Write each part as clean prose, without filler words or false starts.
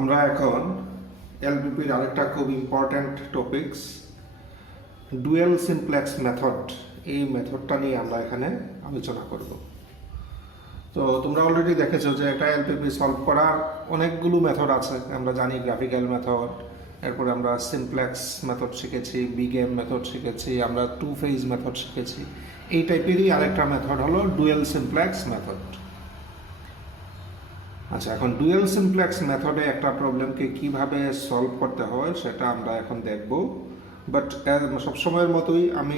আমরা এখন এলপিপির আরেকটা খুব important topics dual simplex method, এই মেথডটা নিয়ে আমরা এখানে আলোচনা করব। তো তোমরা অলরেডি দেখেছো যে একটা এলপিপি সলভ করার অনেকগুলো মেথড আছে। আমরা জানি গ্রাফিক্যাল মেথড, এরপরে আমরা সিমপ্লেক্স মেথড শিখেছি, বিগেম মেথড শিখেছি, আমরা টু ফেজ মেথড শিখেছি। এই টাইপেরই আরেকটা মেথড হলো ডুয়েল সিমপ্লেক্স মেথড। আচ্ছা, এখন ডুয়েল সিমপ্লেক্স মেথডে একটা প্রবলেমকে কিভাবে সলভ করতে হয় সেটা আমরা এখন দেখব। বাট সবসময়ের মতোই আমি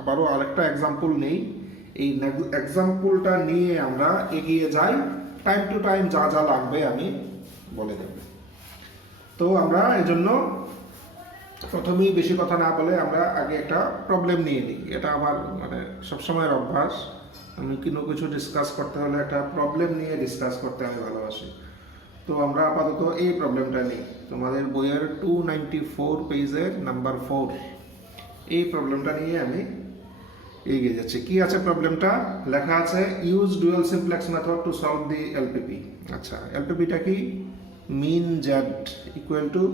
আবারও আরেকটা এক্সাম্পল নেই। এই এক্সাম্পলটা নিয়ে আমরা এগিয়ে যাই, টাইম টু টাইম যা যা লাগবে আমি বলে দেব। তো আমরা এজন্য প্রথমেই বেশি কথা না বলে আমরা আগে একটা প্রবলেম নিয়ে নিই। এটা আমার সবসময়ের অভ্যাস। আমি কিছু ডিসকাস করতে হলে একটা প্রবলেম নিয়ে ডিসকাস করতে আমি ভালোবাসি। তো আমরা আপাতত এই প্রবলেমটা নিই। তোমাদের বইয়ের 294 পেজের নাম্বার 4 এই প্রবলেমটা নিয়ে আমি এগিয়ে যাচ্ছি। কি আছে প্রবলেমটা? লেখা আছে use dual simplex method to solve the LPP. আচ্ছা, এলপিপিটা কি? Min Z equal to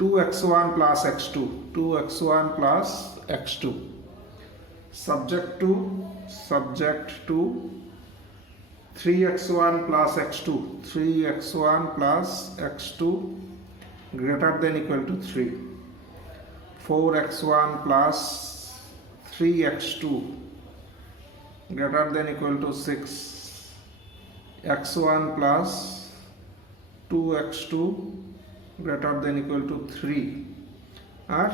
2x1 plus x2, 2x1 plus x2, subject to 3x1 plus x2, 3x1 plus x2 greater than equal to 3, 4x1 plus 3x2 greater than equal to 6, x1 plus 2x2 greater than equal to 3 আর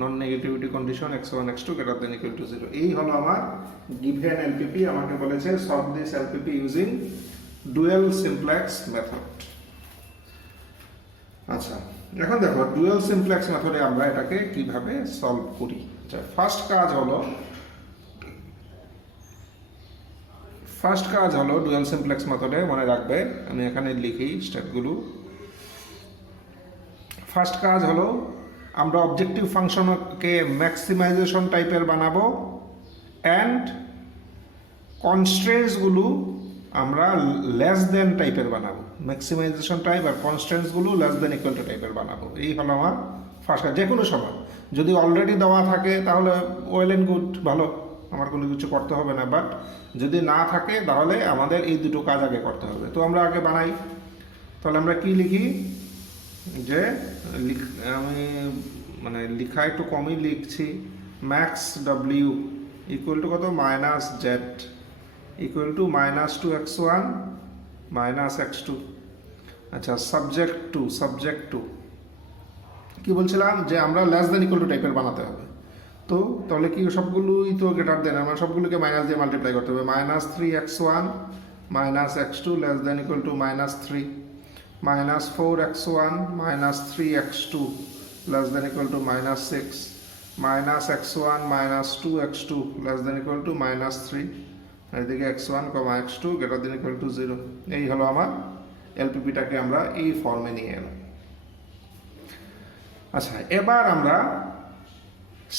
non negativity condition x1 x2 greater than equal to 0। এই হলো আমার given LPP. আমাকে বলেছে solve this LPP using dual simplex method. আচ্ছা, এখন দেখো dual simplex মেথডে আমরা এটাকে কিভাবে সলভ করি। আচ্ছা, ফার্স্ট কাজ হলো ডুয়াল সিমপ্লেক্স মেথডে মনে রাখবে, আমি এখানে লিখি স্টেপগুলো। ফার্স্ট কাজ হলো আমরা অবজেক্টিভ ফাংশনকে ম্যাক্সিমাইজেশন টাইপের বানাবো অ্যান্ড কনস্ট্রেন্টসগুলো আমরা লেস দেন টাইপের বানাবো। ম্যাক্সিমাইজেশন টাইপ আর কনস্ট্রেন্টসগুলো লেস দেন ইকুয়াল টু টাইপের বানাবো। এই হলো আমার ফার্স্ট কাজ। যে কোনো সময় যদি অলরেডি দেওয়া থাকে তাহলে ওয়েল অ্যান্ড গুড, ভালো, আমার কোনো কিছু করতে হবে না। বাট যদি না থাকে তাহলে আমাদের এই দুটো কাজ আগে করতে হবে। তো আমরা আগে বানাই। তাহলে আমরা কি লিখি যে আমি লেখা একটু কমই লিখছি। ম্যাক্স ডব্লিউ ইকুয়াল টু কত? Minus Z equal to minus 2x1 minus x2। আচ্ছা, সাবজেক্ট টু কি বলছিলাম যে আমরা লেস দেন ইকুয়াল টু টাইপের বানাতে হবে। তো তাহলে কি সবগুলোই তো গ্রেটার দেন, আমরা সবগুলোকে মাইনাস দিয়ে মাল্টিপ্লাই করতে হবে। Minus 3x1 minus x2 less than equal to minus 3, minus 4x1 minus 3x2 less than equal to minus 6, minus x1 minus 2x2 less than equal to minus 3, এদিকে x1, x2 greater than equal to 0। এই হলো আমার এলপিপিটাকে আমরা এই ফর্মে নিয়ে এলাম। আচ্ছা, এবার আমরা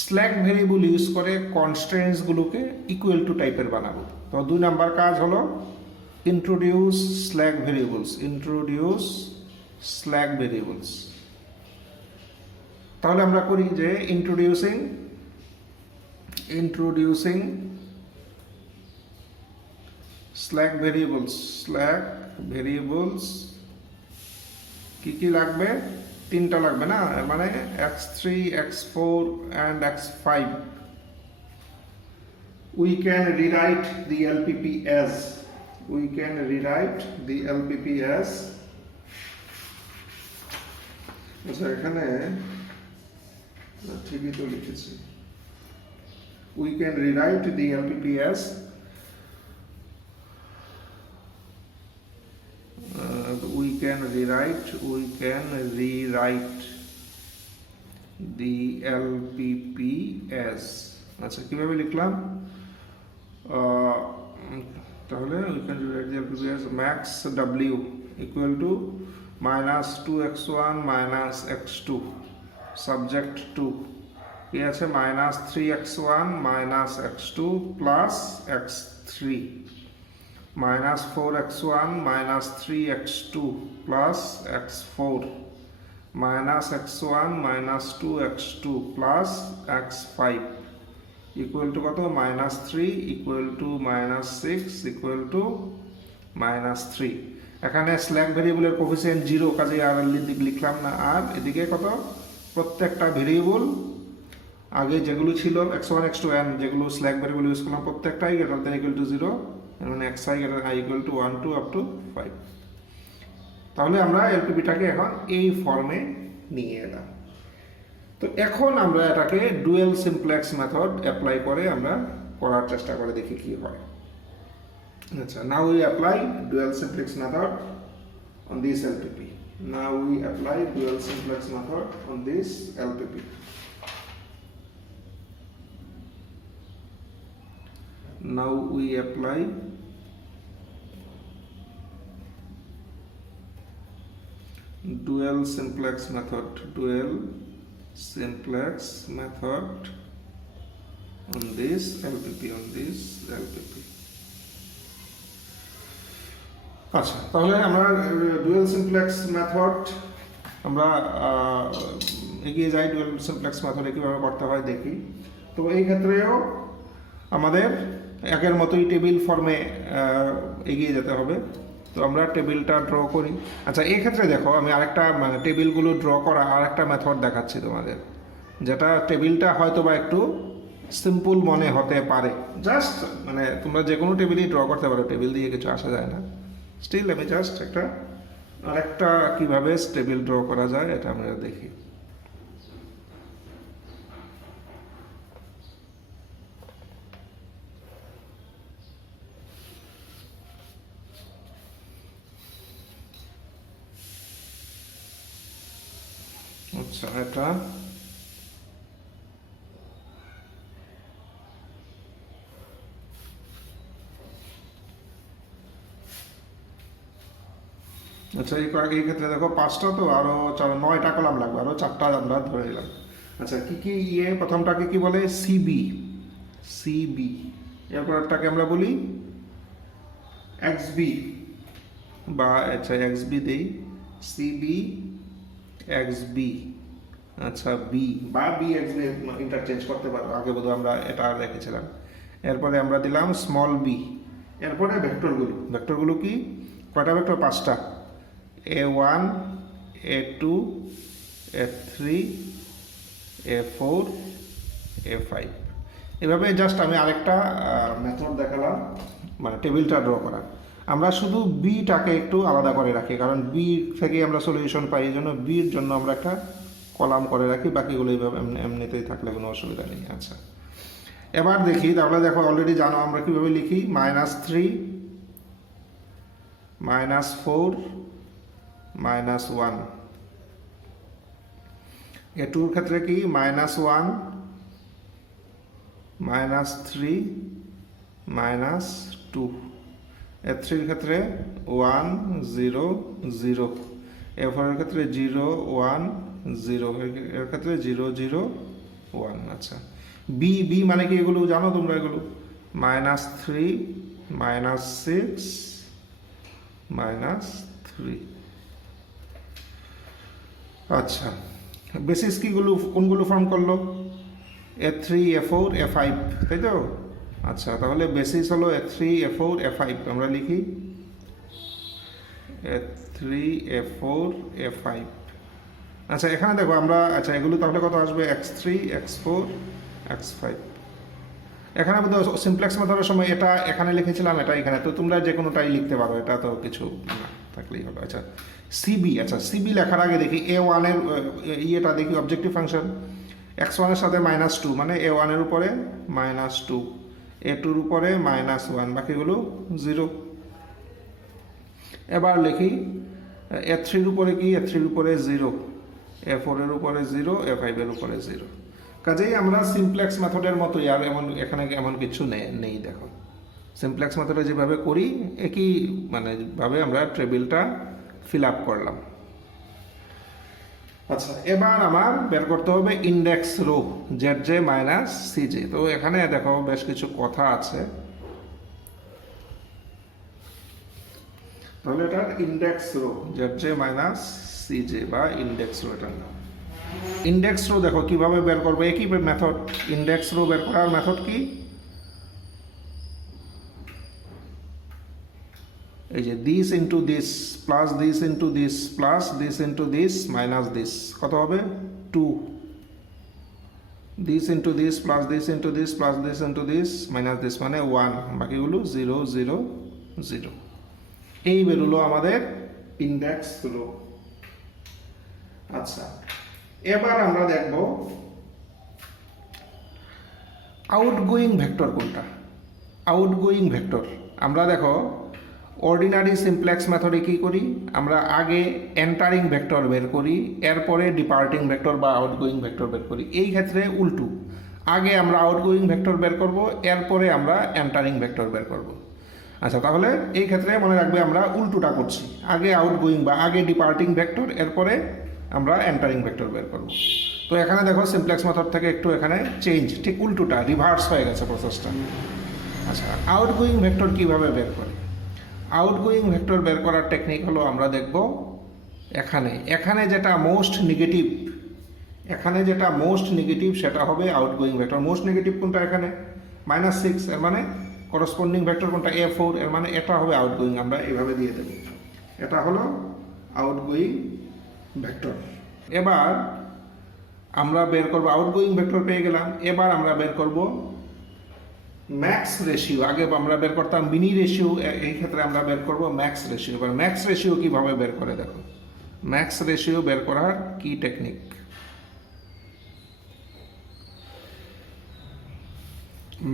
স্ল্যাক ভেরিয়েবল ইউজ করে কনস্ট্রেন্টসগুলোকে ইকুয়াল টু টাইপের বানাবো। তো 2 নাম্বার কাজ হলো introduce slack variables। তাহলে আমরা করি যে introducing slack variables কি লাগবে? 3টা লাগবে না, মানে x3 x4 and x5। we can rewrite the LPP as আচ্ছা, এখানে ঠিকই তো লিখেছি। we can rewrite the LPP as we can rewrite the LPP as। আচ্ছা, কিভাবে লিখলাম? তাহলে we can rewrite the LPP as max w equal to minus 2x1 minus x2 subject to কি আছে minus 3x1 minus x2 plus x3 minus 4x1 minus 3x2 plus x4 minus x1 minus 2x2 plus x5 equal to কত minus 3 equal to minus 6 equal to minus 3। এখানে slack ভেরিয়েবলের coefficient 0, কাজে আর লিখলাম না। আর এদিকে কত প্রত্যেকটা ভেরিয়েবল আগে যেগুলো ছিল x1 x2 n যেগুলো স্ল্যাক ভেরিয়েবল ইউজ করলাম প্রত্যেকটাই গ্রেটার দ্যান ইকুয়াল টু 0, মানে xi greater i equal to 1 2 up to 5। তাহলে আমরা এলপিপিটাকে এখন এই ফর্মে নিয়ে এলাম। তো এখন আমরা এটাকে ডুয়েল সিমপ্লেক্স মেথড অ্যাপ্লাই করে আমরা করার চেষ্টা করে দেখি কি হয়। আচ্ছা, now we apply dual simplex method on this LPP. Now we apply dual simplex method on this LPP. Now we apply dual simplex method on this LPP. আচ্ছা, তাহলে আমরা ডুয়েল সিমপ্লেক্স মেথড আমরা এগিয়ে যাই। ডুয়েল সিমপ্লেক্স মেথডে কীভাবে করতে হয় দেখি। তো এই ক্ষেত্রেও আমাদের একের মতোই টেবিল ফর্মে এগিয়ে যেতে হবে। তো আমরা টেবিলটা ড্র করি। আচ্ছা, এই ক্ষেত্রে দেখো আমি আরেকটা মানে টেবিলগুলো ড্র করা আরেকটা মেথড দেখাচ্ছি তোমাদের, যেটা টেবিলটা হয়তো বা একটু সিম্পল মনে হতে পারে। জাস্ট মানে তোমরা যে কোনো টেবিলই ড্র করতে পারো, টেবিল দিয়ে কিছু আসা যায় না। স্টিল আমি জাস্ট আরেকটা কিভাবে টেবিল ড্র করা যায় এটা আমরা দেখি। আচ্ছা, এটা আচ্ছা, এই ক্ষেত্রে দেখো 5টা, তো আরো 9টা কলাম লাগবে, আরো 4টা আমরা ধরে নিলাম। আচ্ছা, কি প্রথমটাকে কি বলে সিবি, এরপরটাকে আমরা বলি এক্সবি, বা আচ্ছা এক্সবি দেই, সিবি এক্সবি। আচ্ছা, বি বা বি এক্সবি ইন্টারচেঞ্জ করতে পারবো, আগে বোধহয় আমরা এটা রেখেছিলাম। এরপরে আমরা দিলাম স্মল বি। এরপরে ভেক্টরগুলো কি কয়টা ভেক্টর? 5টা, A1 A2 A3 A4 A5। এভাবে জাস্ট আমি আরেকটা মেথড দেখালাম, মানে টেবিলটা ড্র করা। আমরা শুধু বিটাকে একটু আলাদা করে রাখি, কারণ বি থেকে আমরা সলিউশন পাই, এই জন্য বির জন্য আমরা একটা কলাম করে রাখি, বাকিগুলো এইভাবে এমনিতেই থাকলে কোনো অসুবিধা নেই। আচ্ছা, এবার দেখি। তাহলে দেখো অলরেডি জানো আমরা কীভাবে লিখি, -3 -4 -1। A2 এর ক্ষেত্রে কি -1 -3 -2। A3 এর ক্ষেত্রে 1 0 0। A4 এর ক্ষেত্রে 0 1 0। এর ক্ষেত্রে 0 0 1। আচ্ছা, বি মানে কি এগুলো জানো তোমরা? এগুলো -3 -6 -3। আচ্ছা, বেসিস কিগুলো কোনগুলো ফর্ম করলো? A3 A4 A5, তাই তো? আচ্ছা, তাহলে বেসিস হলো A3 A4 A5। আমরা লিখি A3 A4 A5। আচ্ছা, এখানে দেখো আমরা আচ্ছা এগুলো তাহলে কত আসবে? x3 x4 x5। এখানে সিমপ্লেক্স মেথডের সময় এটা এখানে লিখেছিলাম, এটা এখানে, তো তোমরা যে কোনোটাই লিখতে পারো, এটা তো কিছু না থাকলেই হলো। আচ্ছা, সিবি। আচ্ছা, সিবি লেখার আগে দেখি A1 এর ইয়েটা দেখি, অবজেক্টিভ ফাংশন x1 এর সাথে -2, মানে A1 এর উপরে -2, A2 এর উপরে -1, বাকিগুলো 0। এবার লিখি A3 এর উপরে কি? A3 এর উপরে 0, A4 এর উপরে 0, A5 এর উপরে 0। কাজেই আমরা সিমপ্লেক্স মেথডের মতোই, আর এখানে এমন কিছু নেই। দেখো সিমপ্লেক্স মেথডে যেভাবে করি একই মানে ভাবে আমরা টেবিলটা ফিল আপ করলাম। আচ্ছা, এবার আমার বের করতে হবে ইন্ডেক্স রো ZJ - CJ। তো এখানে দেখো বেশ কিছু কথা আছে। তাহলে এটার ইন্ডেক্স রো জেড মাইনাস সিজে বা ইন্ডেক্স রো এটার নাম। ইন্ডেক্স রো দেখো কিভাবে বের করবো, একই মেথড। ইন্ডেক্স রো বের করার মেথড কি, এই যে this into this plus this into this plus this into this minus this, কত হবে 2। This into this plus this into this plus this into this minus this মানে 1, বাকিগুলো 0 0 0। এই বেরোলো আমাদের ইন্ডেক্স রো। আচ্ছা, এবার আমরা দেখব আউটগোয়িং ভেক্টর কোনটা। আউটগোয়িং ভেক্টর আমরা দেখো অর্ডিনারি সিমপ্লেক্স মেথডে কী করি, আমরা আগে এন্টারিং ভেক্টর বের করি, এরপরে ডিপার্টিং ভেক্টর বা আউটগোয়িং ভেক্টর বের করি। এই ক্ষেত্রে উল্টো, আগে আমরা আউটগোয়িং ভেক্টর বের করব, এরপরে আমরা এন্টারিং ভেক্টর বের করব। আচ্ছা, তাহলে এই ক্ষেত্রে মনে রাখবে আমরা উল্টোটা করছি, আগে আউটগোয়িং বা আগে ডিপার্টিং ভেক্টর, এরপরে আমরা এন্টারিং ভেক্টর বের করব। তো এখানে দেখো সিমপ্লেক্স মেথড থেকে একটু এখানে চেঞ্জ, ঠিক উল্টোটা, রিভার্স হয়ে গেছে প্রসেসটা। আচ্ছা, আউটগোয়িং ভেক্টর কিভাবে বের করে, আউটগোয়িং ভেক্টর বের করার টেকনিক হলো আমরা দেখব এখানে যেটা মোস্ট নেগেটিভ, এখানে যেটা মোস্ট নেগেটিভ সেটা হবে আউটগোয়িং ভেক্টর। মোস্ট নেগেটিভ কোনটা, এখানে -6, এর মানে করসপন্ডিং ভেক্টর কোনটা A4, এর মানে এটা হবে আউটগোয়িং। আমরা এইভাবে দিয়ে দেব, এটা হলো আউটগোয়িং ভেক্টর। এবার আমরা বের করব, আউটগোয়িং ভেক্টর পেয়ে গেলাম, এবার আমরা বের করব ম্যাক্স রেশিও। আগে আমরা বের করতাম মিনি রেশিও, এই ক্ষেত্রে আমরা বের করব ম্যাক্স রেশিও। এবার ম্যাক্স রেশিও কিভাবে বের করে দেখো, ম্যাক্স রেশিও বের করার কি টেকনিক।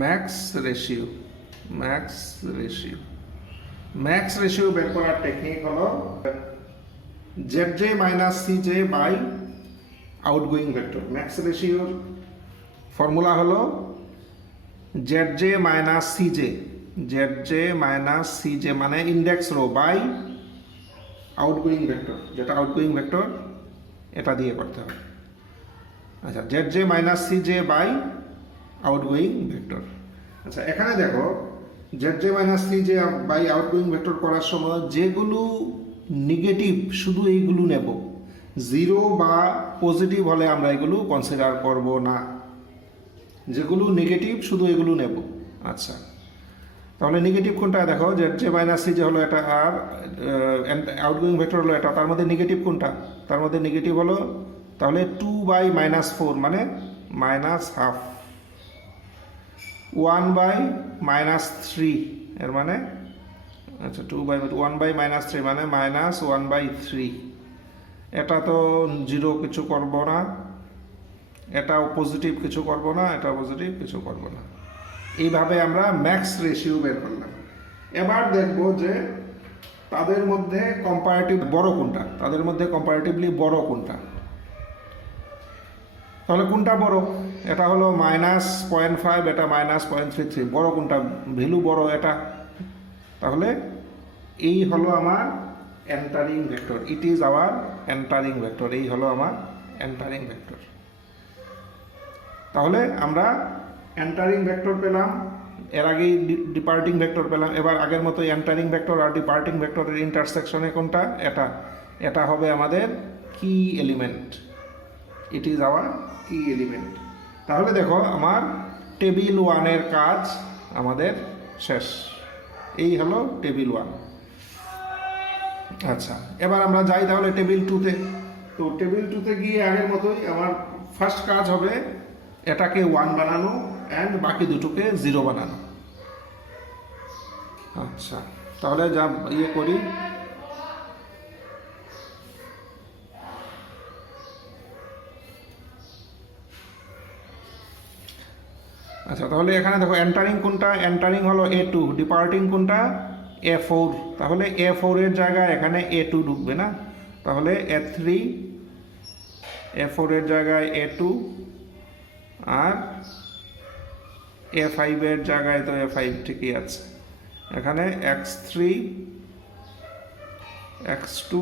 ম্যাক্স রেশিও বের করার টেকনিক হলো Z minus CJ by outgoing vector. Max রেশিওর ফর্মুলা হলো জেড মাইনাস সিজে মানে index row by outgoing vector, যেটা আউটগোয়িং ভেক্টর এটা দিয়ে করতে হবে। আচ্ছা, Z minus CJ by outgoing vector. আচ্ছা, এখানে দেখো Z minus CJ by outgoing vector করার সময় যেগুলো নেগেটিভ শুধু এইগুলো নেব, 0 বা পজিটিভ হলে আমরা এগুলো কনসিডার করব না, যেগুলো নেগেটিভ শুধু এগুলো নেব। আচ্ছা, তাহলে নেগেটিভ কোনটা দেখো, জেড মাইনাস সিজে হলো এটা, আর আউটগোয়িং ভেক্টর হলো এটা, তার মধ্যে নেগেটিভ কোনটা, তার মধ্যে নেগেটিভ হলো তাহলে 2/-4 মানে -12, 1/-3 এর মানে আচ্ছা 1/-3 মানে -1/3। এটা তো 0 কিছু করব না, এটাও পজিটিভ কিছু করব না, এটা পজিটিভ কিছু করব না। এইভাবে আমরা ম্যাক্স রেশিও বের করলাম। এবার দেখব যে তাদের মধ্যে কম্পারেটিভ বড় কোনটা, তাদের মধ্যে কম্পারেটিভলি বড় কোনটা। তাহলে কোনটা বড়, এটা হলো -0.5, এটা -0.33, বড় কোনটা, ভ্যালু বড় এটা। তাহলে এই হলো আমার entering vector, it is our entering vector, এই হলো আমার এন্টারিং ভেক্টর। তাহলে আমরা এন্টারিং ভেক্টর পেলাম, এর আগেই ডিপার্টিং ভেক্টর পেলাম। এবার আগের মতো এন্টারিং ভেক্টর আর ডিপার্টিং ভেক্টরের ইন্টারসেকশনে কোনটা, এটা হবে আমাদের কি এলিমেন্ট, ইট ইজ আওয়ার কি এলিমেন্ট। তাহলে দেখো আমার টেবিল 1-এর কাজ আমাদের শেষ, এই হলো টেবিল 1। আচ্ছা, এবার আমরা যাই তাহলে টেবিল 2-তে। তো টেবিল 2-তে গিয়ে আগের মতোই আমার ফার্স্ট কাজ হবে এটাকে 1 বানানো অ্যান্ড বাকি দুটোকে 0 বানানো। আচ্ছা, তাহলে যা করি, আচ্ছা তাহলে এখানে দেখো এন্টারিং কোনটা, এন্টারিং হলো A2, ডিপার্টিং কোনটা A4। তাহলে A4 এর জায়গায় এখানে A2 ঢুকবে না, তাহলে A3, A4 এর জায়গায় A2, আর A5 এর জায়গায় তো A5 ঠিকই আছে, এখানে X3, X2,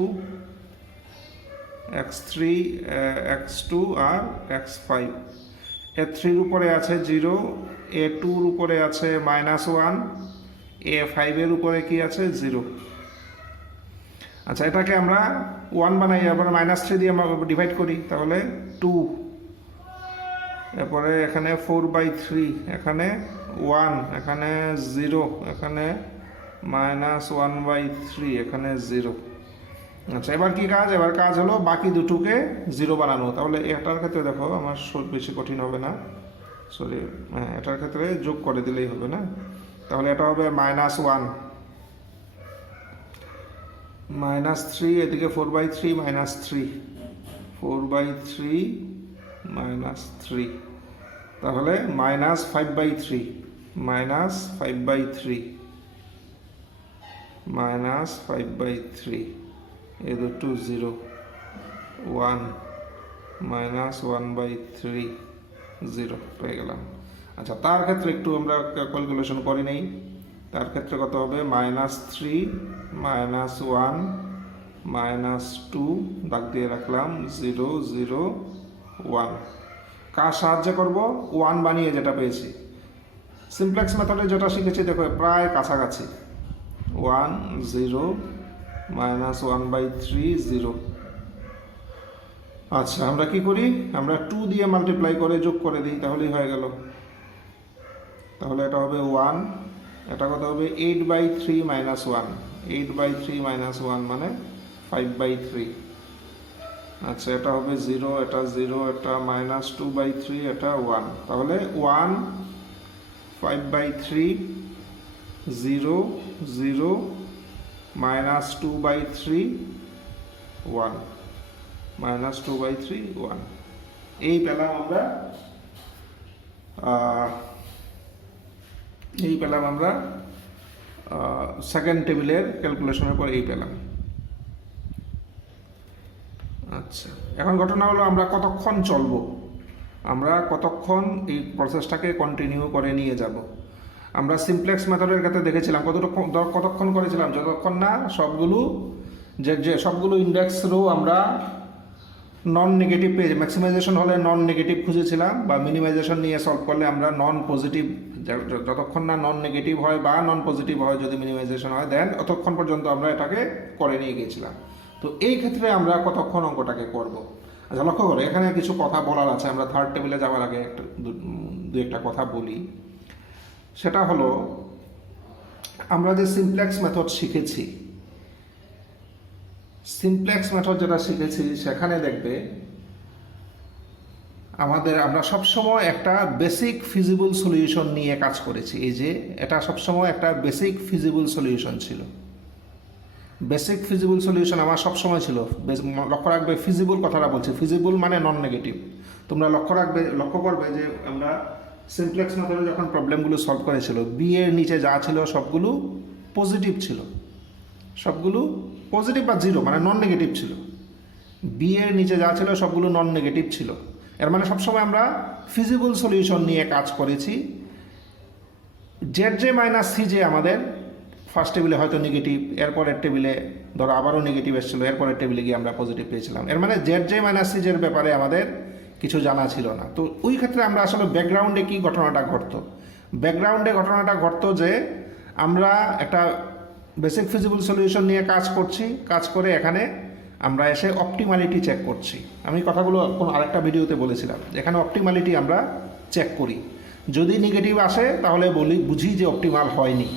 X2 আর X5। A3-র উপরে আছে 0, A2-র উপরে আছে -1, A5-এর উপরে কি আছে 0। আচ্ছা, এটাকে আমরা 1 বানাই, এরপরে -3 দিয়ে আমরা ডিভাইড করি, তাহলে 2, এরপরে এখানে 4/3, এখানে 1, এখানে 0, এখানে -1/3, এখানে 0। আচ্ছা, এবার কি কাজ? এবার কাজ হলো বাকি দুটোকে 0 বানানো। তাহলে এটার ক্ষেত্রে দেখো আমার বেশি কঠিন হবে না, সরি, এটার ক্ষেত্রে যোগ করে দিলেই হবে না। তাহলে এটা হবে -1, -3, এদিকে 4/3, -3, 4/3, -3, তাহলে -5/3, -5/3, -5/3, এই দুটো 0, 1, -1/3, 0 পেয়ে গেলাম। আচ্ছা, তার ক্ষেত্রে একটু আমরা ক্যালকুলেশন করে নেই। তার ক্ষেত্রে কত হবে? -3, -1, -2, দাগ দিয়ে রাখলাম, 0, 0, 1। কার সাহায্যে করব? 1 বানিয়ে যেটা পেয়েছি। সিমপ্লেক্স মেথডে যেটা শিখেছি দেখো প্রায় কাছাকাছি। 1, 0, -1/3, 0। আচ্ছা, আমরা কি করি? আমরা 2 দিয়ে মাল্টিপ্লাই করে যোগ করে দিই, তাহলেই হয়ে গেল। তাহলে এটা হবে 1, এটা কত হবে? 8/3 - 1, 8/3 - 1 মানে 5/3। আচ্ছা, এটা হবে 0, এটা 0, এটা -2/3, এটা 1। তাহলে 1, 5/3, 0, 0, -2/3, 1, -2/3, 1। এই পেলাম আমরা সেকেন্ড টেবিলের ক্যালকুলেশনের পর এই পেলাম। আচ্ছা, এখন ঘটনা হলো আমরা কতক্ষণ চলবো, আমরা কতক্ষণ এই প্রসেসটাকে কন্টিনিউ করে নিয়ে যাব। আমরা সিমপ্লেক্স মেথডের ক্ষেত্রে দেখেছিলাম কতক্ষণ করেছিলাম, যতক্ষণ না সবগুলো সবগুলো ইন্ডেক্স রো আমরা নন নেগেটিভ পেয়ে, ম্যাক্সিমাইজেশন হলে নন নেগেটিভ খুঁজেছিলাম, বা মিনিমাইজেশন নিয়ে সলভ করলে আমরা নন পজিটিভ, যতক্ষণ না নন নেগেটিভ হয় বা নন পজিটিভ হয়, যদি মিনিমাইজেশন হয় দেন অতক্ষণ পর্যন্ত আমরা এটাকে করে নিয়ে গিয়েছিলাম। তো এই ক্ষেত্রে আমরা কতক্ষণ অঙ্কটাকে করব। আচ্ছা, লক্ষ্য করে এখানে কিছু কথা বলার আছে। আমরা থার্ড টেবিলে যাওয়ার আগে দু একটা কথা বলি। সেটা হলো, আমরা যে সিমপ্লেক্স মেথড শিখেছি, সিমপ্লেক্স মেথড যেটা শিখেছি সেখানে দেখবে আমরা সবসময় একটা বেসিক ফিজিবল সলিউশন নিয়ে কাজ করেছি। এই যে এটা সবসময় একটা বেসিক ফিজিবল সলিউশন ছিল। বেসিক ফিজিবল সলিউশন আমার সবসময় ছিল। লক্ষ্য রাখবে, ফিজিবল কথাটা বলছি, ফিজিবল মানে নন নেগেটিভ। তোমরা লক্ষ্য করবে যে আমরা সিমপ্লেক্স মেথডে যখন প্রবলেমগুলো সলভ করেছিল, বি এর নিচে যা ছিল সবগুলো পজিটিভ ছিল, সবগুলো পজিটিভ বা 0 মানে নন নেগেটিভ ছিল। বি এর নিচে যা ছিল সবগুলো নন নেগেটিভ ছিল। এর মানে সবসময় আমরা ফিজিবল সলিউশন নিয়ে কাজ করেছি। Z J minus C J আমাদের ফার্স্ট টেবিলে হয়তো নেগেটিভ, এরপরের টেবিলে ধরো আবারও নেগেটিভ এসেছিলো, এরপরের টেবিলে গিয়ে আমরা পজিটিভ পেয়েছিলাম। এর মানে জেড জে মাইনাস সি জের ব্যাপারে আমাদের কিছু জানা ছিল না। তো ওই ক্ষেত্রে আমরা আসলে ব্যাকগ্রাউন্ডে কি ঘটনাটা ঘটতো, ব্যাকগ্রাউন্ডে ঘটনাটা ঘটতো যে আমরা একটা বেসিক ফিজিবল সলিউশন নিয়ে কাজ করছি, কাজ করে এখানে আমরা এসে অপটিমালিটি চেক করছি। আমি কথাগুলো আরেকটা ভিডিওতে বলেছিলাম, এখানে অপটিমালিটি আমরা চেক করি। যদি নেগেটিভ আসে তাহলে বুঝি যে অপটিমাল হয়নি,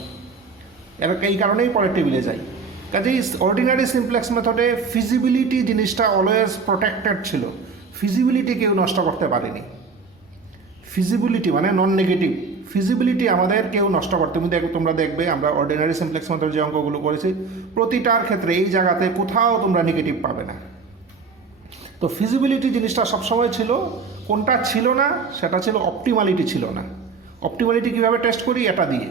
এই কারণেই পরের টেবিলে যাই। কাজেই অর্ডিনারি সিমপ্লেক্স মেথডে ফিজিবিলিটি জিনিসটা অলওয়েজ প্রোটেক্টেড ছিল, ফিজিবিলিটি কেউ নষ্ট করতে পারেনি। ফিজিবিলিটি মানে নন নেগেটিভ, ফিজিবিলিটি আমাদের কেউ নষ্ট করতে, তোমরা দেখবে আমরা অর্ডিনারি সিমপ্লেক্স মেথড যে অঙ্কগুলো করেছি প্রতিটার ক্ষেত্রে এই জায়গাতে কোথাও তোমরা নেগেটিভ পাবে না। তো ফিজিবিলিটি জিনিসটা সবসময় ছিল। কোনটা ছিল না? সেটা ছিল অপটিমালিটি ছিল না। অপটিমালিটি কীভাবে টেস্ট করি? এটা দিয়ে।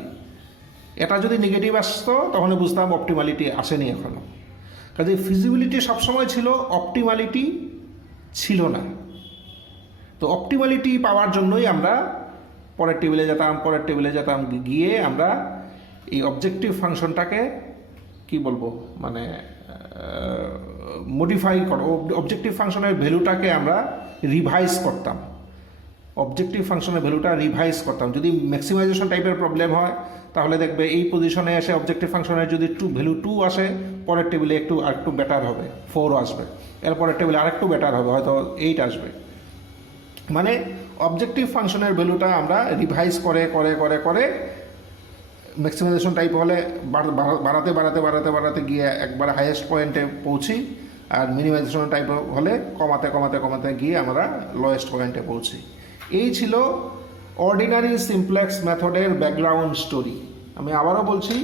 এটা যদি নেগেটিভ আসতো তখন বুঝতাম অপটিমালিটি আসেনি এখনও। কাজে ফিজিবিলিটি সবসময় ছিল, অপটিমালিটি ছিল না। তো অপটিমালিটি পাওয়ার জন্যই আমরা পরের টেবিলে যেতাম, গিয়ে আমরা এই অবজেক্টিভ ফাংশনটাকে কি বলবো মানে মডিফাই অবজেক্টিভ ফাংশনের ভ্যালুটাকে আমরা রিভাইজ করতাম। অবজেক্টিভ ফাংশনের ভ্যালুটা রিভাইজ করতাম। যদি ম্যাক্সিমাইজেশন টাইপের প্রবলেম হয় তাহলে দেখবে এই পজিশনে এসে অবজেক্টিভ ফাংশনের যদি ভ্যালু 2 আসে, পরের টেবিলে আরেকটু বেটার হবে, 4 আসবে, এরপরের টেবিলে আরেকটু বেটার হবে, হয়তো 8 আসবে। মানে অবজেক্টিভ ফাংশনের ভ্যালুটা আমরা রিভাইজ করে করে করে করে ম্যাক্সিমাইজেশন টাইপ হলে বাড়াতে বাড়াতে বাড়াতে বাড়াতে গিয়ে একবার হাইয়েস্ট পয়েন্টে পৌঁছি, আর মিনিমাইজেশন টাইপ হলে কমাতে কমাতে কমাতে গিয়ে আমরা লোয়েস্ট পয়েন্টে পৌঁছি। এই ছিল অর্ডিনারি সিমপ্লেক্স মেথডের ব্যাকগ্রাউন্ড স্টোরি। আমি আবারও বলছি,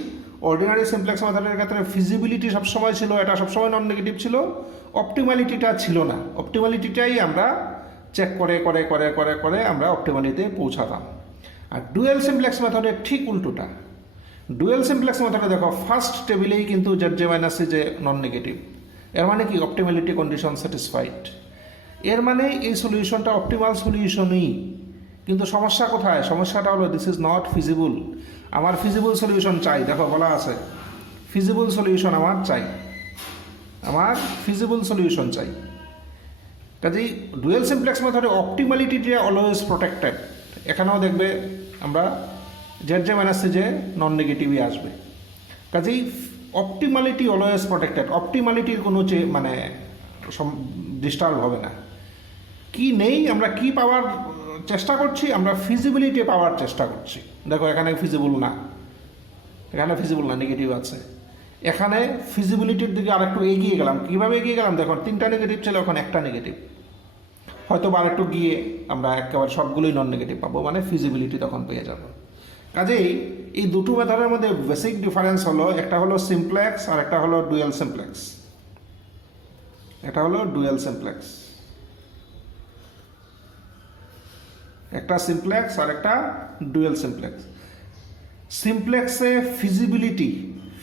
অর্ডিনারি সিমপ্লেক্স মেথডের ক্ষেত্রে ফিজিবিলিটি সবসময় ছিল, এটা সবসময় নন নেগেটিভ ছিল, অপটিমালিটিটা ছিল না। অপটিমালিটিটাই আমরা চেক করে করে করে করে করে আমরা অপটিমালিটিতে পৌঁছাতাম। আর ডুয়েল সিমপ্লেক্স মেথডের ঠিক উল্টোটা। ডুয়েল সিমপ্লেক্স মেথডে দেখো ফার্স্ট টেবিলেই কিন্তু ZJ-C যে নন নেগেটিভ, এর মানে কি অপটিমালিটি কন্ডিশন স্যাটিসফাইড, এর মানে এই সলিউশনটা অপটিমাল সলিউশনই। কিন্তু সমস্যা কোথায়? সমস্যাটা হলো দিস ইজ নট ফিজিবল। আমার ফিজিবল সলিউশন চাই, দেখো বলা আছে ফিজিবল সলিউশন আমার চাই, আমার ফিজিবল সলিউশন চাই। কাজেই ডুয়েল সিমপ্লেক্স মেথডে অপটিমালিটিটা অলওয়েজ প্রোটেক্টেড। এখানেও দেখবে আমরা ZJ-C যে নন নেগেটিভই আসবে। কাজেই অপটিমালিটি অলওয়েজ প্রোটেক্টেড, অপটিমালিটির কোনো মানে ডিস্টার্ব হবে না। কি নেই, আমরা কি পাওয়ার চেষ্টা করছি? আমরা ফিজিবিলিটি পাওয়ার চেষ্টা করছি। দেখো এখানে ফিজিবল না, এখানে ফিজিবল না, নেগেটিভ আছে। এখানে ফিজিবিলিটির দিকে আরেকটু এগিয়ে গেলাম। কীভাবে এগিয়ে গেলাম? দেখো 3টা নেগেটিভ ছিল, এখন 1টা নেগেটিভ, হয়তো আরেকটু গিয়ে আমরা একেবারে সবগুলোই নন নেগেটিভ পাবো, মানে ফিজিবিলিটি তখন পেয়ে যাব। কাজেই এই দুটো মেথডের মধ্যে বেসিক ডিফারেন্স হলো, একটা হলো সিমপ্লেক্স আর একটা হলো ডুয়েল সিমপ্লেক্স। এটা হলো ডুয়েল সিমপ্লেক্স, একটা সিমপ্লেক্স আর একটা ডুয়েল সিমপ্লেক্স। সিমপ্লেক্সে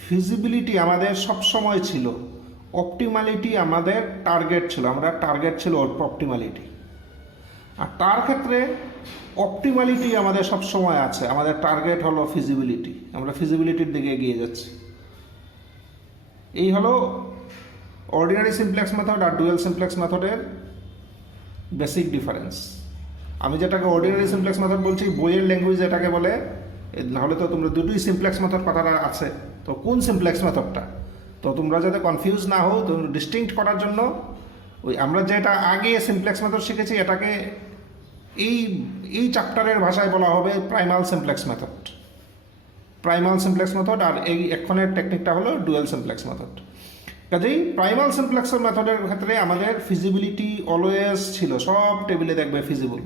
ফিজিবিলিটি আমাদের সবসময় ছিল, অপটিমালিটি আমাদের টার্গেট ছিল, আমরা টার্গেট ছিল অপটিমালিটি। আর তার ক্ষেত্রে অপটিমালিটি আমাদের সবসময় আছে, আমাদের টার্গেট হলো ফিজিবিলিটি, আমরা ফিজিবিলিটির দিকে এগিয়ে যাচ্ছি। এই হলো অর্ডিনারি সিমপ্লেক্স মেথড আর ডুয়েল সিমপ্লেক্স মেথডের বেসিক ডিফারেন্স। আমি যেটাকে অর্ডিনারি সিমপ্লেক্স মেথড বলছি, বইয়ের ল্যাঙ্গুয়েজ এটাকে বলে, নাহলে তো তোমরা দুটোই সিমপ্লেক্স মেথড কথাটা আছে, তো কোন সিমপ্লেক্স মেথডটা? তো তোমরা যাতে কনফিউজ না হও, তো ডিস্টিংক্ট করার জন্য ওই আমরা যেটা আগে সিমপ্লেক্স মেথড শিখেছি, এটাকে এই চ্যাপ্টারের ভাষায় বলা হবে primal simplex method. Primal simplex method, আর এই এক্ষণের টেকনিকটা হলো ডুয়েল সিমপ্লেক্স মেথড। কাজেই প্রাইমাল সিমপ্লেক্সের মেথডের ক্ষেত্রে আমাদের ফিজিবিলিটি অলওয়েজ ছিল, সব টেবিলে দেখবে ফিজিবল,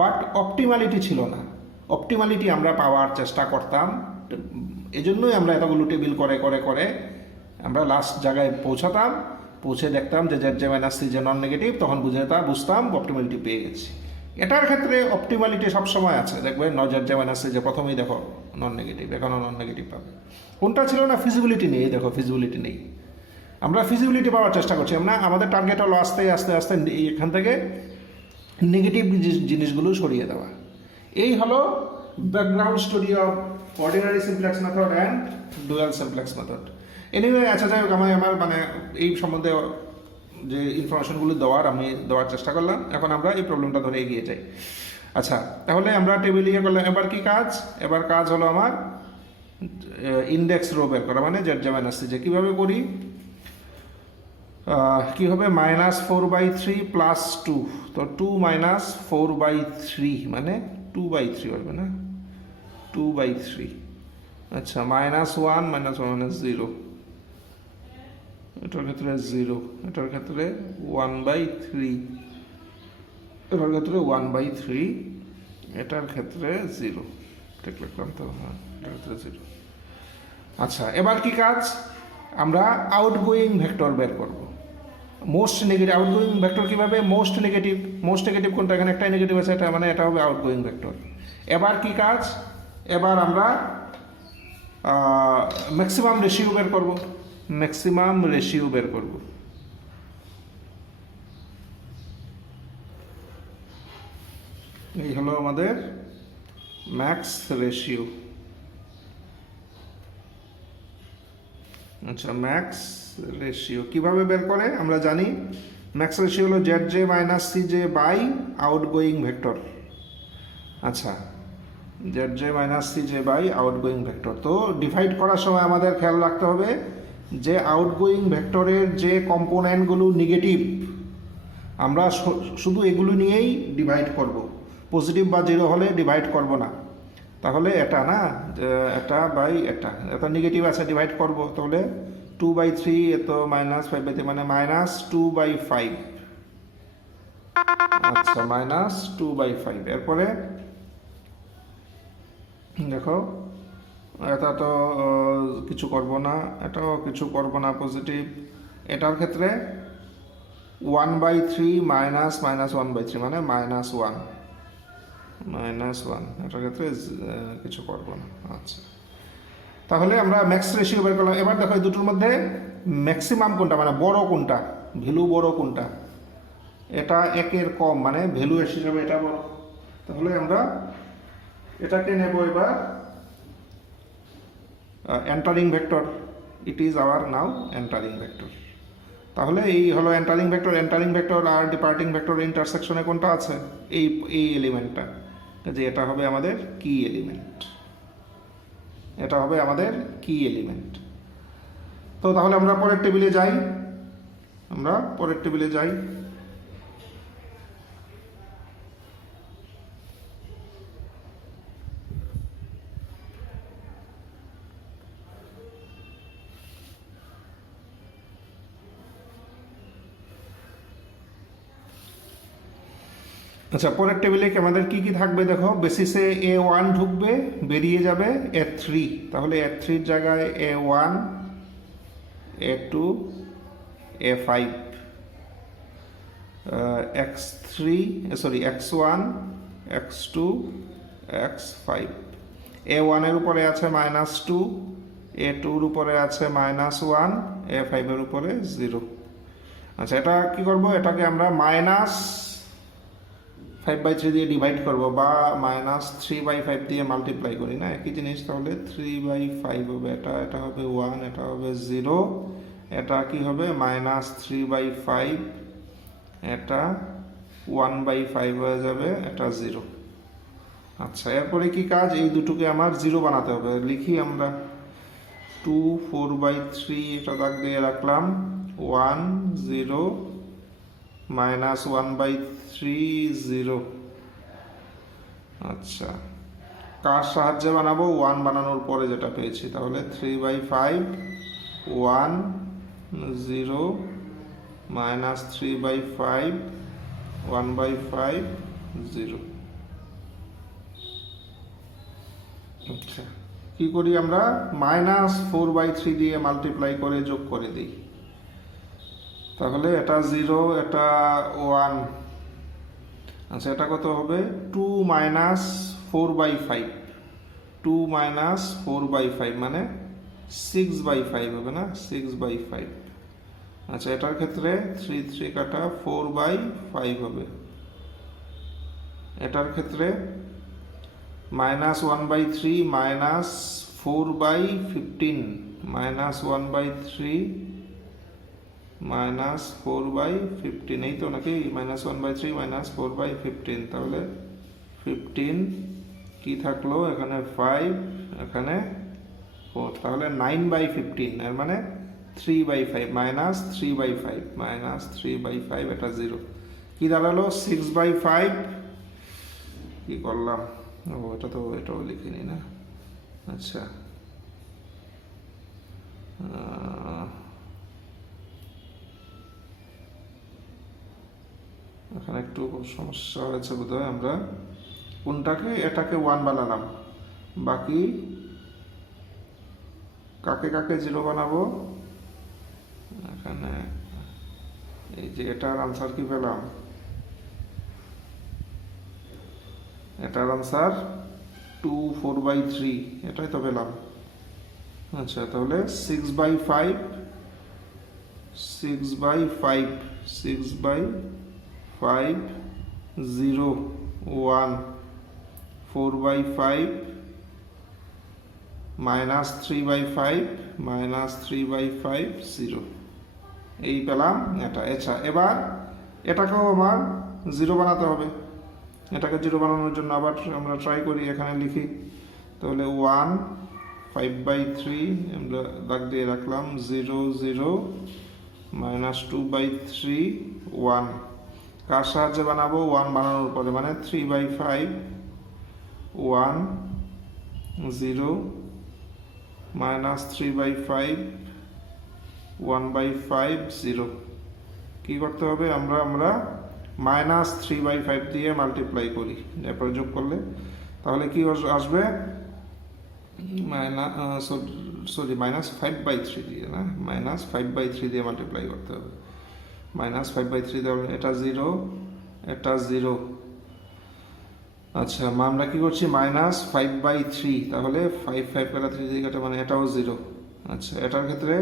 বাট অপটিমালিটি ছিল না। অপটিমালিটি আমরা পাওয়ার চেষ্টা করতাম, এজন্যই আমরা এতগুলো টেবিল করে করে করে আমরা লাস্ট জায়গায় পৌঁছাতাম, পৌঁছে দেখতাম যে ZJ-C যে নন নেগেটিভ, তখন বুঝতাম অপটিমালিটি পেয়ে গেছি। এটার ক্ষেত্রে অপটিমালিটি সবসময় আছে, দেখবে ZJ-C যে প্রথমেই দেখো নন নেগেটিভ, এখনও নন নেগেটিভ পাবে। কোনটা ছিল না? ফিজিবিলিটি নেই, দেখো ফিজিবিলিটি নেই। আমরা ফিজিবিলিটি পাওয়ার চেষ্টা করছি, আমরা আমাদের টার্গেট হলো আস্তে আস্তে আস্তে এখান থেকে নেগেটিভ জিনিসগুলো সরিয়ে দেওয়া। এই হলো background story of ordinary simplex method and dual simplex method. Anyway, আচ্ছা যাই হোক, আমার মানে এই সম্বন্ধে যে ইনফরমেশনগুলো আমি দেওয়ার চেষ্টা করলাম। এখন আমরা এই প্রবলেমটা ধরে এগিয়ে যাই। আচ্ছা, তাহলে আমরা টেবিল ইয়ে করলাম, এবার কি কাজ? এবার কাজ হলো আমার ইন্ডেক্স রো বের করা, মানে ZJ-C যে কীভাবে করি, কি হবে? -4/3 + 2, তো 2 - 4/3 মানে 2/3 হবে না, 2/3। আচ্ছা, -1 - 1 - 0, এটার ক্ষেত্রে 0, এটার ক্ষেত্রে 1/3, এটার ক্ষেত্রে 1/3, এটার ক্ষেত্রে 0, ঠিক লিখলাম তো? হ্যাঁ, এটার ক্ষেত্রে 0। আচ্ছা, এবার কি কাজ? আমরা আউটগোয়িং ভেক্টর বের করব। মোস্ট নেগেটিভ আউটগোয়িং ভেক্টর কীভাবে? মোস্ট নেগেটিভ কোনটা? এখানে একটাই নেগেটিভ আছে, এটা মানে এটা হবে আউটগোয়িং ভেক্টর। এবার কি কাজ? এবার আমরা ম্যাক্সিমাম রেশিও বের করব, ম্যাক্সিমাম রেশিও বের করব। এই হলো আমাদের ম্যাক্স রেশিও। আচ্ছা, ম্যাক্স রেশিও কিভাবে বের করে আমরা জানি। ম্যাক্স রেশিও হলো ZJ-C বাই আউটগোয়িং ভেক্টর। আচ্ছা, Z J minus C J by outgoing vector. তো ডিভাইড করার সময় আমাদের খেয়াল রাখতে হবে যে আউটগোয়িং ভেক্টরের যে কম্পোনেন্টগুলো নেগেটিভ, আমরা শুধু এগুলো নিয়েই ডিভাইড করব, পজিটিভ বা জিরো হলে ডিভাইড করব না। তাহলে এটা না, এটা বাই এটা নেগেটিভ আছে, ডিভাইড করব, তাহলে 2/3 এত -5/3 মানে -2/5। আচ্ছা, -2/5। এরপরে দেখো, এটা তো কিছু করব না, এটাও কিছু করব না, পজিটিভ। এটার ক্ষেত্রে 1/3 -1/3 মানে -1, এটার ক্ষেত্রে কিছু করব না। আচ্ছা, তাহলে আমরা ম্যাক্স রেশিও বের করলাম। এবার দেখো এই দুটোর মধ্যে ম্যাক্সিমাম কোনটা, মানে বড় কোনটা, ভ্যালু বড় কোনটা। এটা একের কম, মানে ভ্যালু হিসাবে এটা বড়। তাহলে আমরা এটাকে নেব এবার entering vector. It is our now entering vector. তাহলে এই হলো এন্টারিং ভেক্টর। এন্টারিং ভেক্টর আর ডিপার্টিং ভেক্টর ইন্টারসেকশনে কোনটা আছে, এই এলিমেন্টটা, যে এটা হবে আমাদের কি এলিমেন্ট, এটা হবে আমাদের কি এলিমেন্ট। তো তাহলে আমরা পরের টেবিলে যাই, আচ্ছা, পরের টেবিলে আমাদের কি কি থাকবে দেখো। বেসিসে A1 ঢুকবে, বেরিয়ে যাবে A3। তাহলে A3-র জায়গায় A1, A2, A5, X1, X2, X5। A1 এর উপরে আছে -2, A2-র উপরে আছে -1, A5-এর উপরে 0। আচ্ছা, এটা কি করব, এটাকে আমরা -5/3 দিয়ে ডিভাইড করব, বা -3/5 দিয়ে মাল্টিপ্লাই করি না, একই জিনিস। তাহলে 3/5 হবে, এটা হবে 1, এটা হবে 0, এটা কি হবে -3/5, এটা 1/5 হয়ে যাবে, এটা 0। আচ্ছা, এরপরে কি কাজ, এই দুটোকে আমার 0 বানাতে হবে। লিখি আমরা 2 4/3, এটা দাগ দিয়ে রাখলাম, 1 0 -1/3 0। আচ্ছা, কার সাহায্যে বানাবো, 1 বানানোর পরে যেটা পেয়েছি। তাহলে 3/5 1 0 -3/5 1/5 0। আচ্ছা, কি করি আমরা, -4/3 দিয়ে মাল্টিপ্লাই করে যোগ করে দিই। তাহলে এটা 0, এটা 1। আচ্ছা, এটা কত হবে, 2 -4/5, 2 -4/5 মানে 6/5 হবে না, 6/5। আচ্ছা, এটার ক্ষেত্রে 3 3 কাটা 4/5 হবে। এটার ক্ষেত্রে -1/3 -4/15, -1/3 -4/15, এই তো নাকি, -1/3 -4/15। তাহলে 15 কি থাকলো, এখানে 5, এখানে 4, তাহলে 9/15, এর মানে 3/5 -3/5 এটা 0। কি দাঁড়ালো, 6/5। কি করলাম, ও এটাও লিখিনি না। আচ্ছা, এখানে একটু সমস্যা হয়েছে বোধহয়। আমরা কোনটাকে, এটাকে 1 বানালাম, বাকি কাকে 0 বানাবো। এখানে এই যে এটার আনসার কি পেলাম, এটার আনসার 2 4/3, এটাই তো পেলাম। আচ্ছা, তাহলে 6/5 0 1 4/5 -3/5 -3/5 0, এই পেলাম এটা। আচ্ছা, এবার এটাকেও আমার 0 বানাতে হবে। এটাকে 0 বানানোর জন্য আবার আমরা ট্রাই করি, এখানে লিখি। তাহলে 1 5/3 আমরা দাগ দিয়ে রাখলাম, 0 0 -2/3 1। কার সাহায্যে বানাবো? 1 বানানোর পরে, মানে 3/5 1 0 -3/5 1/5 0। কি করতে হবে? আমরা -3/5 দিয়ে মাল্টিপ্লাই করি, এরপরে যোগ করলে তাহলে কি আসবে? -5/3 দিয়ে, না, -5/3 দিয়ে মাল্টিপ্লাই করতে হবে। -5/3 দিয়ে এটা 0, এটা 0। আচ্ছা, আমরা কি করছি? -5/3, তাহলে 5 কাটা 3 দিয়ে কাটা, মানে এটাও 0। আচ্ছা, এটার ক্ষেত্রে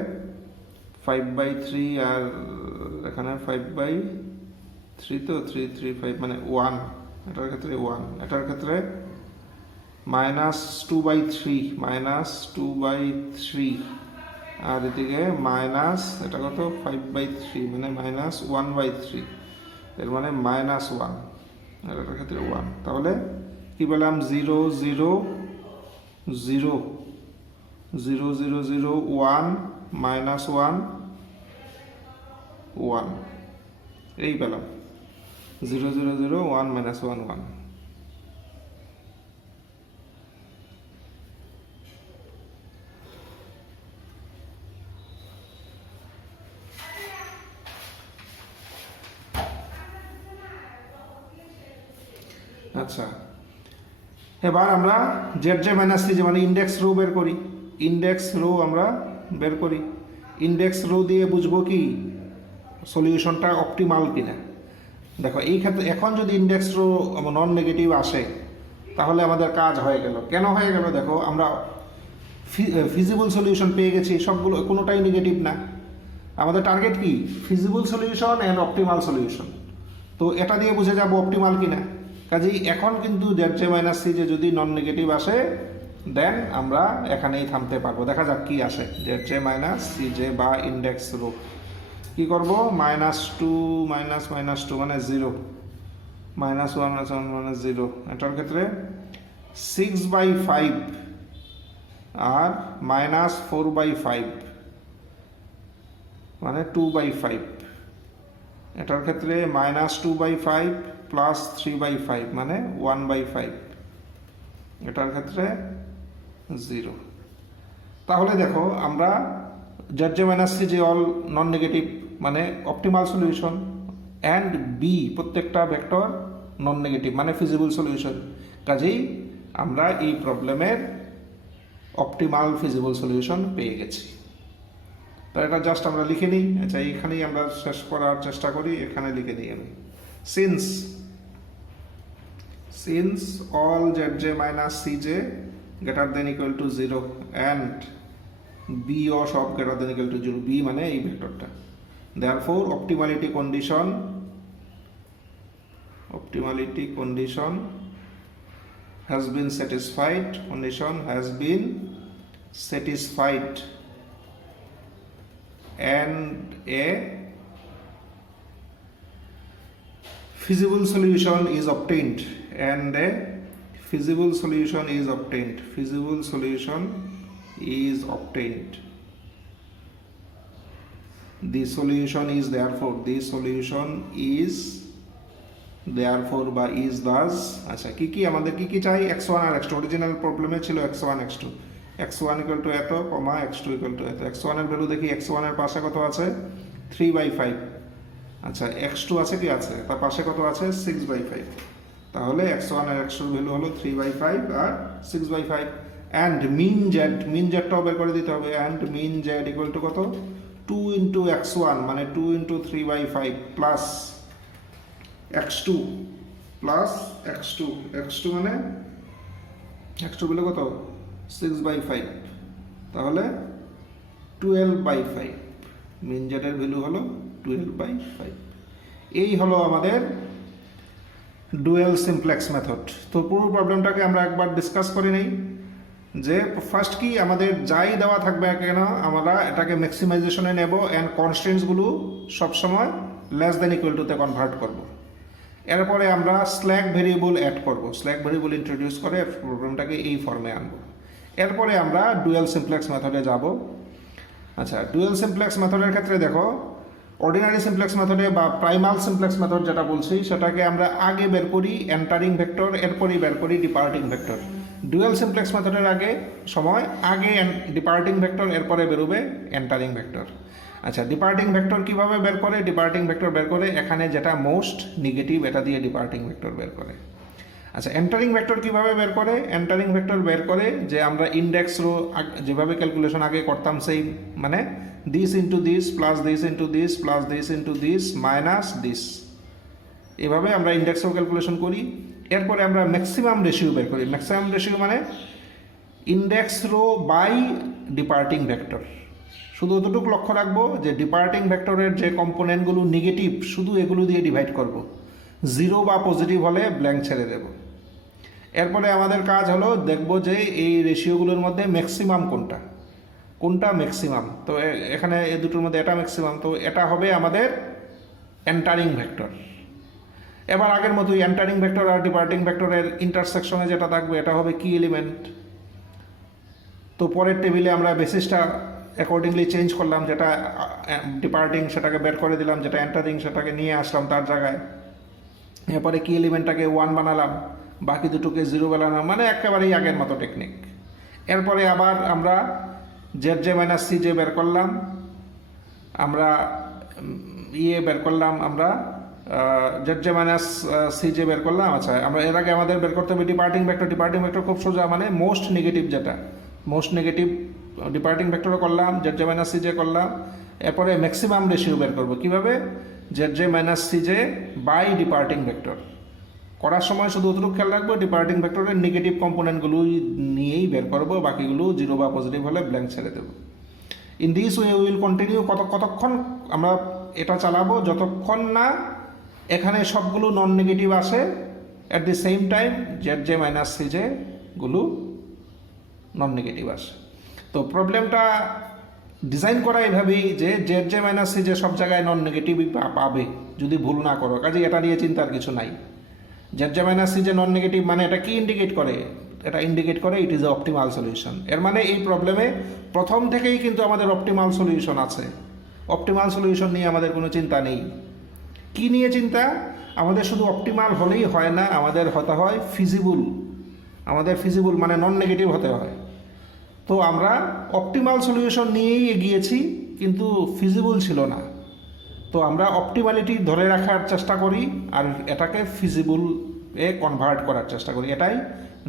5/3 আর এখানে 5/3, তো 3 3 5 মানে 1, এটার ক্ষেত্রে 1। এটার ক্ষেত্রে -2/3 আর এদিকে এটা কত? 5/3 মানে -1/3, এর মানে -1, আর এটার ক্ষেত্রে 1। তাহলে কি বললাম? 0 0 0 0 0 0 1 -1 1, এই পেলাম 0 0 0 1 -1 1। আচ্ছা, এবার আমরা জেড মাইনাস সি মানে ইন্ডেক্স রো বের করি। ইন্ডেক্স রো আমরা বের করি। ইন্ডেক্স রো দিয়ে বুঝবো কি সলিউশনটা অপটিমাল কিনা। দেখো, এই ক্ষেত্রে এখন যদি ইন্ডেক্স রো নন নেগেটিভ আসে তাহলে আমাদের কাজ হয়ে গেল। কেন হয়ে গেল? দেখো, আমরা ফিজিবল সলিউশন পেয়ে গেছি, সবগুলো, কোনোটাই নেগেটিভ না। আমাদের টার্গেট কি? Feasible solution and optimal solution. তো এটা দিয়ে বুঝে যাবো অপটিমাল কিনা। কাজেই এখন কিন্তু জেড মাইনাস সি যে যদি নন নেগেটিভ আসে, দেন আমরা এখানেই থামতে পারবো। দেখা যাক কি আসে। জেড মাইনাস সি জে বা ইন্ডেক্স রো কি করব? -2 -2 মানে 0, -1 মানে 0। এটার ক্ষেত্রে 6/5 আর -4/5 মানে 2/5। এটার ক্ষেত্রে -2/5 +3/5 মানে 1/5। এটার ক্ষেত্রে 0। তাহলে দেখো, আমরা জেড মাইনাস সি যে অল নন নেগেটিভ মানে অপটিমাল সলিউশন, অ্যান্ড বি প্রত্যেকটা ভেক্টর নন নেগেটিভ মানে ফিজিবল সলিউশন। কাজেই আমরা এই প্রবলেমের অপটিমাল ফিজিবল সলিউশন পেয়ে গেছি। তো এটা জাস্ট আমরা লিখে নিই। আচ্ছা, এইখানেই আমরা শেষ করার চেষ্টা করি। এখানে লিখে নিই আমি, since all zj minus cj greater than equal to 0 and b of greater than equal to 0, b মানে এই ভেক্টরটা, therefore optimality condition has been satisfied, and a feasible solution is obtained, the solution is therefore বা is thus। আচ্ছা, কি আমাদের কি চাই? x1 আর x2। Original প্রবলেমে ছিল x1 x2, x1 equal to এত, x2 equal to এত। x1 এর ভ্যালু দেখি, x1 এর পাশে কত আছে? 3/5। আচ্ছা, x2 আছে কি আছে? তার পাশে কত আছে? 6/5। তাহলে x1 আর x2 এর ভ্যালু হলো 3/5 আর 6/5। অ্যান্ড মিন জেডটাও বের করে দিতে হবে। And min Z equal to কত? 2 into x1 মানে 2 into 3/5 প্লাস x2 মানে x2 বলে কত? 6/5, তাহলে 12/5। মিন জেডের ভ্যালু হলো 12/5। এই হলো আমাদের ডুয়েল সিমপ্লেক্স মেথড। তো পুরো প্রবলেমটাকে আমরা একবার ডিসকাস করে নিই যে ফার্স্ট কি আমাদের যাই দেওয়া থাকবে কেন আমরা এটাকে ম্যাক্সিমাইজেশনে নেব, অ্যান্ড কনস্ট্যান্টসগুলো সবসময় লেস দ্যান ইকুয়াল টুতে কনভার্ট করব। এরপরে আমরা স্ল্যাক ভেরিয়েবল অ্যাড করব, স্ল্যাক ভেরিয়েবল ইন্ট্রোডিউস করে প্রবলেমটাকে এই ফর্মে আনবো। এরপরে আমরা ডুয়াল সিমপ্লেক্স মেথডে যাব। আচ্ছা, ডুয়াল সিমপ্লেক্স মেথডের ক্ষেত্রে দেখো, অর্ডিনারি সিমপ্লেক্স মেথডে বা প্রাইমাল সিমপ্লেক্স মেথড যেটা বলছি সেটাকে আমরা আগে বের করি এন্টারিং ভেক্টর, এরপরই বের করি ডিপার্টিং ভেক্টর। ডুয়াল সিমপ্লেক্স মেথডের আগে ডিপার্টিং ভেক্টর, এরপরে বেরোবে এন্টারিং ভেক্টর। আচ্ছা, ডিপার্টিং ভেক্টর কিভাবে বের করে? ডিপার্টিং ভেক্টর বের করে এখানে যেটা মোস্ট নেগেটিভ এটা দিয়ে ডিপার্টিং ভেক্টর বের করে। আচ্ছা, এন্টারিং ভেক্টর কিভাবে বের করে? এন্টারিং ভেক্টর বের করে যে আমরা ইন্ডেক্স রো যেভাবে ক্যালকুলেশন আগে করতাম সেই, মানে this into this plus this into this plus this into this minus this, এভাবে আমরা ইন্ডেক্স রো ক্যালকুলেশন করি। এরপরে আমরা ম্যাক্সিমাম রেশিও বের করি। ম্যাক্সিমাম রেশিও মানে index row by departing vector. শুধু অতটুকু লক্ষ্য রাখবো যে ডিপার্টিং ভেক্টরের যে কম্পোনেন্টগুলো নেগেটিভ শুধু এগুলো দিয়ে ডিভাইড করব, জিরো বা পজিটিভ হলে ব্ল্যাঙ্ক ছেড়ে দেব। এরপরে আমাদের কাজ হলো দেখব যে এই রেশিওগুলোর মধ্যে ম্যাক্সিমাম কোনটা, কোনটা ম্যাক্সিমাম। তো এখানে এই দুটোর মধ্যে এটা ম্যাক্সিমাম, তো এটা হবে আমাদের এন্টারিং ভেক্টর। এবার আগের মতোই এন্টারিং ভেক্টর আর ডিপার্টিং ভেক্টরের ইন্টারসেকশনে যেটা থাকবে এটা হবে কি এলিমেন্ট। তো পরের টেবিলে আমরা বেসিসটা অ্যাকর্ডিংলি চেঞ্জ করলাম, যেটা ডিপার্টিং সেটাকে বের করে দিলাম, যেটা এন্টারিং সেটাকে নিয়ে আসলাম তার জায়গায়। এরপরে কি এলিমেন্টটাকে 1 বানালাম, বাকি দুটোকে 0 বানালাম, মানে একেবারেই আগের মতো টেকনিক। এরপরে আবার আমরা জেড মাইনাস সি জে বের করলাম, আমরা বের করলাম, আমরা জেড মাইনাস সি জে বের করলাম। আচ্ছা, আমরা এর আগে আমাদের বের করতে হবে ডিপার্টিং ভেক্টর। ডিপার্টিং ভেক্টর খুব সোজা, মানে মোস্ট নেগেটিভ যেটা, মোস্ট নেগেটিভ ডিপার্টিং ভেক্টরও করলাম, জেড মাইনাস সি জে করলাম। এরপরে ম্যাক্সিমাম রেশিও বের করবো কিভাবে? Z minus C J by departing vector. করার সময় শুধু অতটুকু খেয়াল রাখবো ডিপার্টিং ভেক্টরের নেগেটিভ কম্পোনেন্টগুলো নিয়েই বের করবো, বাকিগুলো জিরো বা পজিটিভ হলে ব্ল্যাঙ্ক ছেড়ে দেবো। In this way will continue. কতক্ষণ আমরা এটা চালাবো? যতক্ষণ না এখানে সবগুলো নন নেগেটিভ আসে, at the same time Z minus C J গুলো নন নেগেটিভ আসে। তো প্রবলেমটা ডিজাইন করা এভাবেই যে জেড মাইনাস সি জে সব জায়গায় নন নেগেটিভই পাবে যদি ভুল না করো, কাজে এটা নিয়ে চিন্তার কিছু নাই। Z minus C J non negative মানে এটা কি ইন্ডিকেট করে? এটা ইন্ডিকেট করে it is a optimal solution. এর মানে এই প্রবলেমে প্রথম থেকেই কিন্তু আমাদের অপটিমাল সলিউশন আছে। অপটিমাল সলিউশন নিয়ে আমাদের কোনো চিন্তা নেই। কি নিয়ে চিন্তা? আমাদের শুধু অপটিমাল হলেই হয় না, আমাদের হতে হয় ফিজিবল। আমাদের ফিজিবল মানে নন নেগেটিভ হতে হয়। তো আমরা অপটিমাল সলিউশন নিয়েই এগিয়েছি, কিন্তু ফিজিবল ছিল না। তো আমরা অপটিমালিটি ধরে রাখার চেষ্টা করি আর এটাকে ফিজিবল এ কনভার্ট করার চেষ্টা করি। এটাই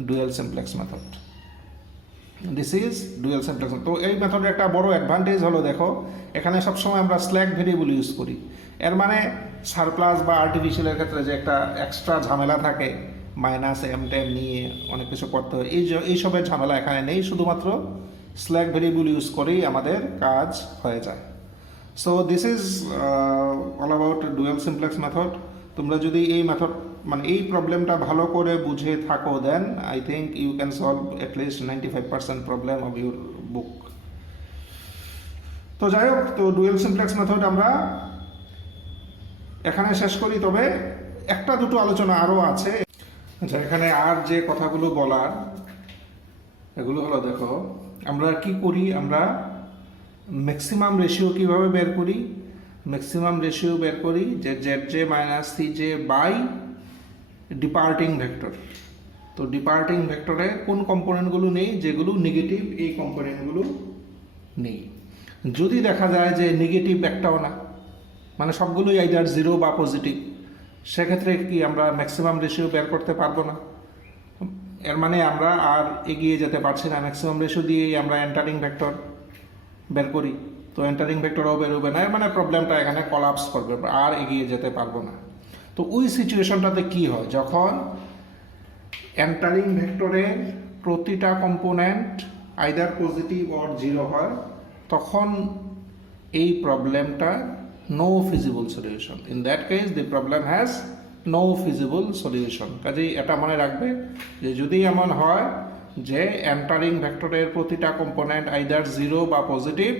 dual simplex method. This is dual simplex. তো এই মেথডের একটা বড় অ্যাডভান্টেজ হলো, দেখো এখানে সবসময় আমরা স্ল্যাক ভেরিয়েবল ইউজ করি। এর মানে সারপ্লাস বা আর্টিফিশিয়ালের ক্ষেত্রে যে একটা এক্সট্রা ঝামেলা থাকে, মাইনাস এম নিয়ে অনেক কিছু করতে হয়, এইসবের ঝামেলা এখানে নেই। শুধুমাত্র স্ল্যাক ভেরিয়েবল ইউজ করেই আমাদের কাজ হয়ে যায়। So this is all about dual simplex method. তোমরা যদি এই মেথড মানে এই প্রবলেমটা ভালো করে বুঝে থাকো, then I think you can solve at least 95% problem of your book. তো যাই হোক, তো ডুয়াল সিমপ্লেক্স মেথড আমরা এখানে শেষ করি, তবে একটা দুটো আলোচনা আরও আছে। আচ্ছা, এখানে আর যে কথাগুলো বলার এগুলো হলো, দেখো আমরা কি করি, আমরা ম্যাক্সিমাম রেশিও কিভাবে বের করি? ম্যাক্সিমাম রেশিও বের করি যে Z minus C J by departing vector. তো ডিপার্টিং ভেক্টরে কোন কম্পোনেন্টগুলো নেই? যেগুলো নেগেটিভ, এই কম্পোনেন্টগুলো নেই। যদি দেখা যায় যে নেগেটিভ একটাও না, মানে সবগুলোই আইদার জিরো বা পজিটিভ, সেক্ষেত্রে কি আমরা ম্যাক্সিমাম রেশিও বের করতে পারবো না? এর মানে আমরা আর এগিয়ে যেতে পারছি না। ম্যাক্সিমাম রেশিও দিয়েই আমরা এন্টারিং ভেক্টর বের করি, তো এন্টারিং ভেক্টরও বেরোবে না। এর মানে প্রবলেমটা এখানে কলাপস করবে, আর এগিয়ে যেতে পারবো না। তো ওই সিচুয়েশনটাতে কি হয়? যখন এন্টারিং ভেক্টরের প্রতিটা component either positive or zero হয়, তখন এই প্রবলেমটা no feasible solution. In that case the problem has no feasible solution. কাজেই এটা মনে রাখবে যে যদি এমন হয় যে এন্টারিং ভেক্টরের প্রতিটা কম্পোনেন্ট আইদার জিরো বা positive,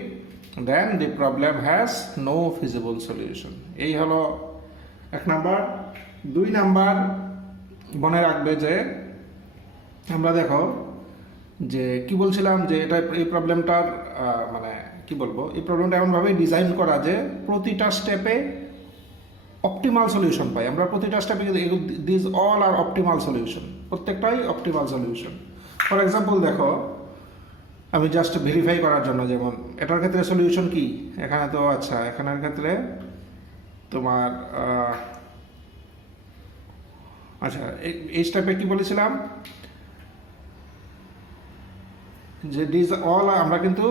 then the problem has no feasible solution. এই হলো এক নাম্বার। 2 নাম্বার মনে রাখবে যে আমরা দেখো যে কি বলছিলাম যে এটা এই প্রবলেমটার মানে কি বলবো, এই প্রবলেমটা এমনভাবে ডিজাইন করা যে প্রতিটা স্টেপে অপটিমাল সলিউশন পাই আমরা। প্রতিটা স্টেপে কিন্তু this all are optimal solution, প্রত্যেকটাই অপটিমাল সলিউশন। ফর এক্সাম্পল দেখো, আমি জাস্ট ভেরিফাই করার জন্য, যেমন এটার ক্ষেত্রে সলিউশন কি এখানে তো আচ্ছা, এখানের ক্ষেত্রে তোমার আচ্ছা এই স্টেপে কি বলেছিলাম যে দিস অল, আমরা কিন্তু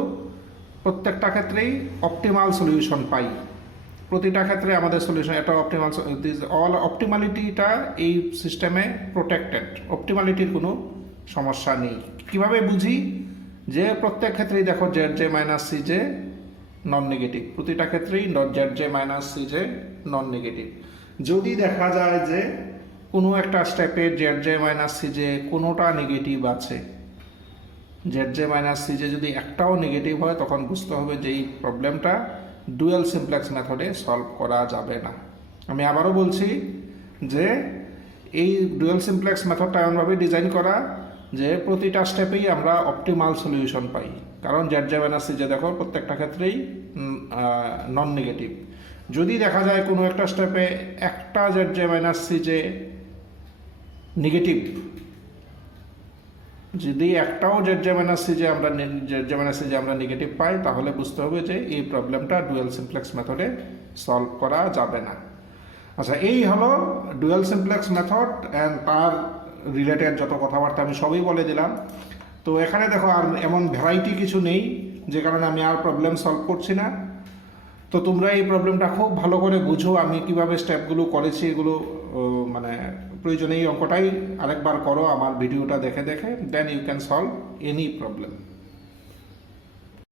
প্রত্যেকটা ক্ষেত্রেই অপটিমাল সলিউশন পাই। প্রতিটা ক্ষেত্রে আমাদের সলিউশন এটা অপটিমাল, দিস অল অপটিমালিটিটা এই সিস্টেমে প্রোটেক্টেড, অপটিমালিটির কোনো সমস্যা নেই। কিভাবে বুঝি যে প্রত্যেক ক্ষেত্রেই দেখো Z J minus C J non negative, প্রতিটা ক্ষেত্রেই Z J minus C J non negative. যদি দেখা যায় যে কোনো একটা স্টেপে Z J minus C J কোনোটা নেগেটিভ আছে, Z J minus C J যদি একটাও নেগেটিভ হয়, তখন বুঝতে হবে যে এই প্রবলেমটা ডুয়াল সিমপ্লেক্স মেথডে সলভ করা যাবে না। আমি আবারও বলছি যে এই ডুয়াল সিমপ্লেক্স মেথডটা এমনভাবে ডিজাইন করা যে প্রতিটা স্টেপেই আমরা অপটিমাল সলিউশন পাই, কারণ Z J minus C J দেখো প্রত্যেকটা ক্ষেত্রেই নন নেগেটিভ। যদি দেখা যায় কোনো একটা স্টেপে একটা Z J minus C J negative, যদি একটাও Z J minus C J আমরা নেগেটিভ পাই, তাহলে বুঝতে হবে যে এই প্রবলেমটা ডুয়াল সিমপ্লেক্স মেথডে সলভ করা যাবে না। আচ্ছা, এই হলো ডুয়াল সিমপ্লেক্স মেথড অ্যান্ড তার রিলেটেড যত কথাবার্তা আমি সবই বলে দিলাম। তো এখানে দেখো আর এমন ভ্যারাইটি কিছু নেই, যে কারণে আমি আর প্রবলেম সলভ করছি না। তো তোমরা এই প্রবলেমটা খুব ভালো করে বুঝো, আমি কিভাবে স্টেপগুলো করেছি এগুলো মানে প্রয়োজনে এই অঙ্কটাই আরেকবার করো আমার ভিডিওটা দেখে দেখে, then you can solve any problem.